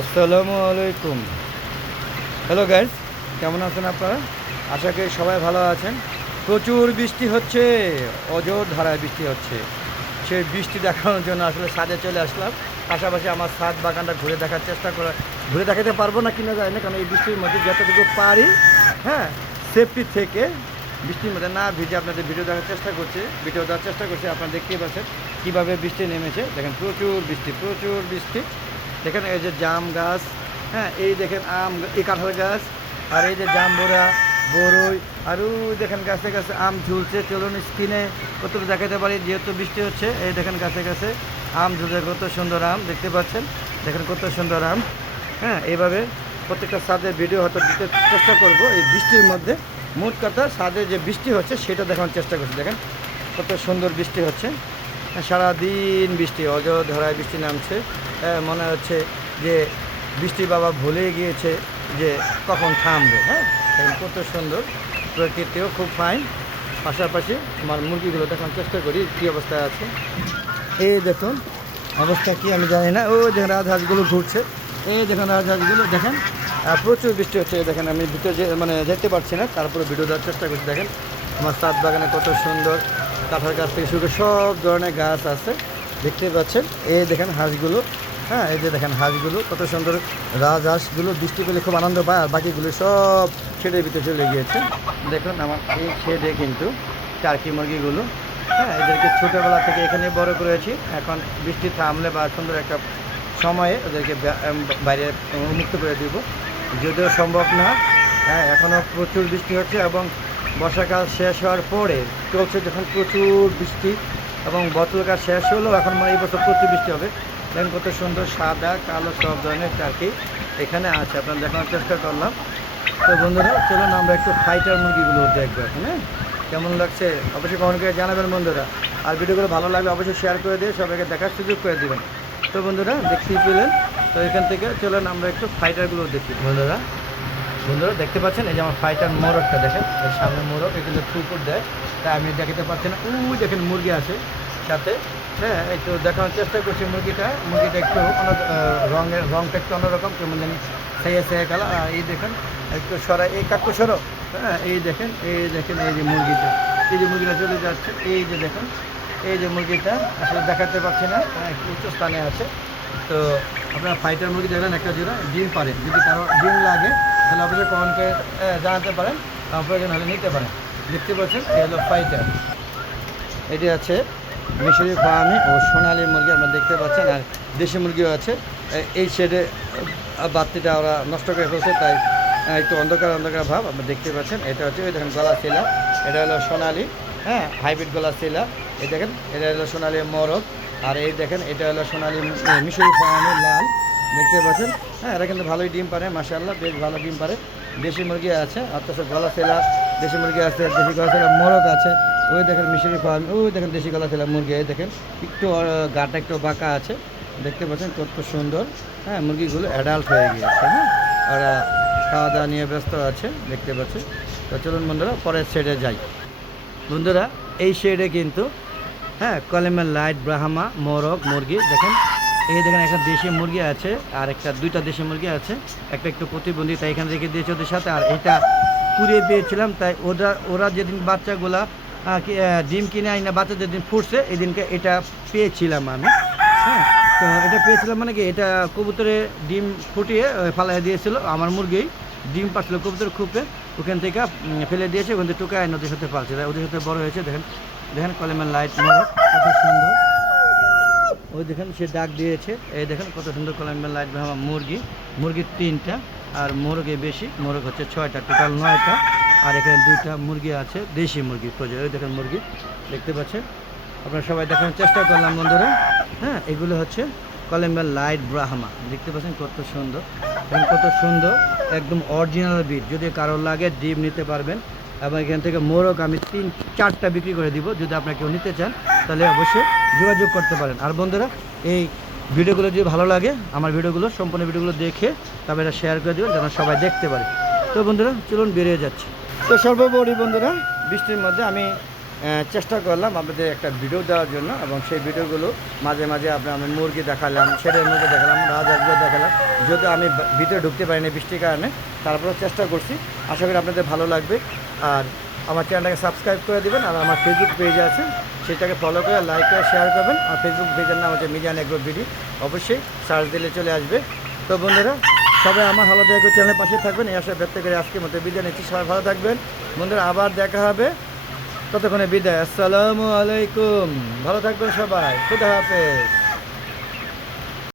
আসসালামু আলাইকুম। Hello guys কেমন আছেন আপনারা? আশা করি সবাই ভালো আছেন। প্রচুর বৃষ্টি হচ্ছে, অজোর ধারায় বৃষ্টি হচ্ছে। সেই বৃষ্টি দেখানোর জন্য আসলে ছাদে চলে আসলাম। পাশাপাশি আমার ছাদ বাগানটা ঘুরে দেখার চেষ্টা করা ঘুরে দেখাতে পারব না কিনা যায় না, কারণ এই বৃষ্টির মধ্যে যতটুকু পারি হ্যাঁ সেফটি থেকে বৃষ্টির মধ্যে না ভিজে আপনাদের ভিডিও দেখার চেষ্টা করছি। ভিডিও দেওয়ার চেষ্টা করছি, আপনারা দেখতেই পাচ্ছেন কীভাবে বৃষ্টি নেমেছে। দেখেন প্রচুর বৃষ্টি প্রচুর বৃষ্টি। দেখেন এই যে জাম গাছ হ্যাঁ এই দেখেন আম, এই কাঁঠাল গাছ, আর এই যে জাম্বুরা বড়ই আর ওই দেখেন গাছে গাছে আম ঝুলছে, চলুন স্কিনে কতটা দেখাতে পারি যেহেতু বৃষ্টি হচ্ছে, এই দেখেন গাছে গাছে আম ঝুলছে, কত সুন্দর আম, দেখতে পাচ্ছেন? দেখেন কত সুন্দর আম হ্যাঁ এইভাবে প্রত্যেকটা ছাদের ভিডিও হয়তো দিতে চেষ্টা করব, এই বৃষ্টির মধ্যে। মোট কথা ছাদে যে বৃষ্টি হচ্ছে, সেটা দেখানোর চেষ্টা করছি, দেখেন কত সুন্দর বৃষ্টি হচ্ছে। সারাদিন বৃষ্টি অজধরায় বৃষ্টি নামছে। মনে হচ্ছে যে বৃষ্টি বাবা ভুলে গিয়েছে যে কখন থামবে হ্যাঁ? কত সুন্দর প্রকৃতিও খুব ফাইন পাশাপাশি আমার মুরগিগুলো দেখানোর চেষ্টা করি, কী অবস্থায় আছে। এই দেখুন, অবস্থা কি আমি জানি না। ও দেখেন, রাজহাঁসগুলো ঘুরছে। এই দেখেন, রাজহাঁসগুলো দেখেন প্রচুর বৃষ্টি হচ্ছে। দেখেন, আমি ভিতরে মানে যেতে পারছি না তারপরে ভিডিও দেওয়ার চেষ্টা করছি। দেখেন, আমার সাত বাগানে কত সুন্দর কাঁঠাল গাছ থেকে শুরু সব ধরনের গাছ আছে। দেখতে পাচ্ছেন, এই দেখেন হাঁসগুলো। হ্যাঁ এই যে দেখেন হাঁসগুলো, কত সুন্দর রাজহাঁসগুলো বৃষ্টি পেলে খুব আনন্দ পায়, আর বাকিগুলো সব শেডের ভিতরে চলে গিয়েছে। দেখুন আমার এই শেডে কিন্তু টার্কি মুরগিগুলো। হ্যাঁ এদেরকে ছোটোবেলা থেকে এখানে বড় করেছি। এখন বৃষ্টি থামলে বা সুন্দর একটা সময়ে ওদেরকে বাইরে মুক্ত করে দিব। যদিও সম্ভব না হ্যাঁ এখনও প্রচুর বৃষ্টি হচ্ছে এবং বর্ষাকাল শেষ হওয়ার পরে চলছে যখন প্রচুর বৃষ্টি এবং বোতলকাল শেষ হলেও এখন এই বছর প্রচুর বৃষ্টি হবে। দেখেন কত সুন্দর সাদা, কালো সব ধরনের টার্কি এখানে আছে। আপনার দেখানোর চেষ্টা করলাম। তো বন্ধুরা, চলুন আমরা একটু ফাইটার মুরগিগুলো দেখব এখন হ্যাঁ? কেমন লাগছে? অবশ্যই কমেন্ট করে জানাবেন বন্ধুরা। আর ভিডিওগুলো ভালো লাগলে অবশ্যই শেয়ার করে দিয়ে সবাইকে দেখার সুযোগ করে দিবেন। তো বন্ধুরা, দেখতেই পেলেন? তো এখান থেকে চলুন আমরা একটু ফাইটারগুলো দেখি। বন্ধুরা বন্ধুরা, দেখতে পাচ্ছেন? এই যে আমার ফাইটার মোরগটা দেখেন? সামনে মোরগ, এগুলো ঠুকুর দেয়। তাই আমি দেখাতে পাচ্ছি না। ওই দেখেন মুরগি আছে। সাথে। হ্যাঁ একটু দেখানোর চেষ্টা করছি মুরগিটা। মুরগিটা একটু রঙের রঙটা একটু অন্যরকম কেমন জানি সেয়ে সেয়ে কালা এই দেখেন একটু সরাই এই কাকু সরো। হ্যাঁ এই দেখেন এই দেখেন এই যে মুরগিটা। এই যে মুরগিটা চলে যাচ্ছে এই যে দেখেন এই যে মুরগিটা। আসলে দেখাতে পারছি না হ্যাঁ, একটু উচ্চ স্থানে আছে। তো আপনারা ফাইটার মুরগি দেখলেন একটা জোড়া ডিম পারে। যদি কারও ডিম লাগে তাহলে আপনি কমনকে জানাতে পারেন তার প্রয়োজন হলে নিতে পারেন। দেখতে পাচ্ছেন এই হলো ফাইটার। এটি আছে মিশরি ফার্মি ও সোনালি মুরগি আপনারা দেখতে পাচ্ছেন আর দেশি মুরগিও আছে। এই শেডে বাতিটা ওরা নষ্ট করে ফেলছে, তাই একটু অন্ধকার অন্ধকার ভাব আপনারা দেখতে পাচ্ছেন। এটা হচ্ছে, ওই দেখেন গলা শিলা। এটা হলো সোনালি হ্যাঁ হাইব্রিড গলা শিলা। এই দেখেন, এটা হলো সোনালি মরক আর এই দেখেন, এটা হলো সোনালি মিশরি ফার্মি লাল। দেখতে পাচ্ছেন? হ্যাঁ এরা কিন্তু ভালোই ডিম পারে মাসাল্লাহ বেশ ভালো ডিম পারে দেশি মুরগি আছে, অথচ গলা সেলা দেশি মুরগি আছে, দেশি গলা সেলা মোরগ আছে। ওই দেখেন মিশরি ফার্ম ওই দেখেন দেশি গলা সেলা মুরগি, এই দেখেন একটু গাটা একটু বাঁকা আছে, দেখতে পাচ্ছেন কত সুন্দর। হ্যাঁ মুরগিগুলো অ্যাডাল্ট হয়ে গিয়েছে হ্যাঁ? ওরা খাওয়া দাওয়া নিয়ে ব্যস্ত আছে, দেখতে পাচ্ছেন। তো চলুন বন্ধুরা, পরের শেডে যাই। বন্ধুরা, এই শেডে কিন্তু হ্যাঁ কলেমের লাইট ব্রাহ্মা, মোরগ মুরগি, দেখেন। এই দেখেন একটা দেশি মুরগি আছে, আর একটা, দুইটা দেশি মুরগি আছে, একটা একটু প্রতিবন্ধী, তাই এখানে রেখে দিয়েছে ওদের সাথে, আর এটা কুড়িয়ে পেয়েছিলাম তাই ওরা ওরা যেদিন বাচ্চাগুলা ডিম কিনে আইনা, বাচ্চাদের দিন ফুটছে, এই দিনকে এটা পেয়েছিলাম আমি। হ্যাঁ তো এটা পেয়েছিলাম মানে কি, এটা কবুতরে ডিম ফুটিয়ে ফালাই দিয়েছিল আমার মুরগি। ডিম পাচ্ছিল কবুতর খুপে, ওখান থেকে ফেলে দিয়েছে, ওখান থেকে টুকায় নদীর সাথে পালছে। ওদের সাথে বড় হয়েছে, দেখেন দেখেন কলেমের লাইট মোরগ কত সুন্দর। ওই দেখেন, সে ডাক দিয়েছে, এই দেখেন কত সুন্দর কলেমের লাইট মুরগি। মুরগির তিনটা, আর মোরগে বেশি, মোরগ হচ্ছে ছয়টা, টোটাল নয়টা। আর এখানে দুইটা মুরগি আছে, দেশি মুরগি, প্রজা ওই দেখেন মুরগি, দেখতে পাচ্ছেন? আপনারা সবাই দেখানোর চেষ্টা করলাম, বন্ধুরা। হ্যাঁ এগুলো হচ্ছে কলেম্বার লাইট ব্রাহ্মা। দেখতে পাচ্ছেন কত সুন্দর? এবং কত সুন্দর, একদম অরিজিনাল বিট যদি কারোর লাগে, ডিম নিতে পারবেন। এবং এখান থেকে মোরগ আমি তিন, চারটা বিক্রি করে দিব। যদি আপনারা কেউ নিতে চান, তাহলে অবশ্যই যোগাযোগ করতে পারেন। আর বন্ধুরা, এই ভিডিওগুলো যদি ভালো লাগে, আমার ভিডিওগুলো, সম্পূর্ণ ভিডিওগুলো দেখে তবে এটা শেয়ার করে দেবেন, যেন সবাই দেখতে পারে। তো বন্ধুরা, চলুন বেরিয়ে যাচ্ছে। তো সর্বোপরি বন্ধুরা, বৃষ্টির মধ্যে আমি চেষ্টা করলাম আপনাদের একটা ভিডিও দেওয়ার জন্য এবং সেই ভিডিওগুলো মাঝে মাঝে আপনার আমি মুরগি দেখালাম, ছেলের মুরগি দেখালাম, রাজহাঁসগুলো দেখালাম। যেহেতু আমি ভিতরে ঢুকতে পারিনি বৃষ্টির কারণে, তারপরেও চেষ্টা করছি। আশা করি আপনাদের ভালো লাগবে। আর আমার চ্যানেলটাকে সাবস্ক্রাইব করে দেবেন আর আমার ফেসবুক পেজ আছে, সেটাকে ফলো করে লাইক করে শেয়ার করবেন। আর ফেসবুক পেজের নাম হচ্ছে মিজান এগ্রো ভিডি অবশ্যই সার্চ দিলে চলে আসবে। তো বন্ধুরা সবাই আমার হলো দেখো চ্যানেলের পাশে থাকবেন। এই আশা ব্যক্ত করে আজকের মতো বিদায় নিচ্ছি। সবাই ভালো থাকবেন। বন্ধুরা, আবার দেখা হবে ততক্ষণে বিদায়। আসসালামু আলাইকুম। ভালো থাকবেন সবাই। খুদা হাফেজ।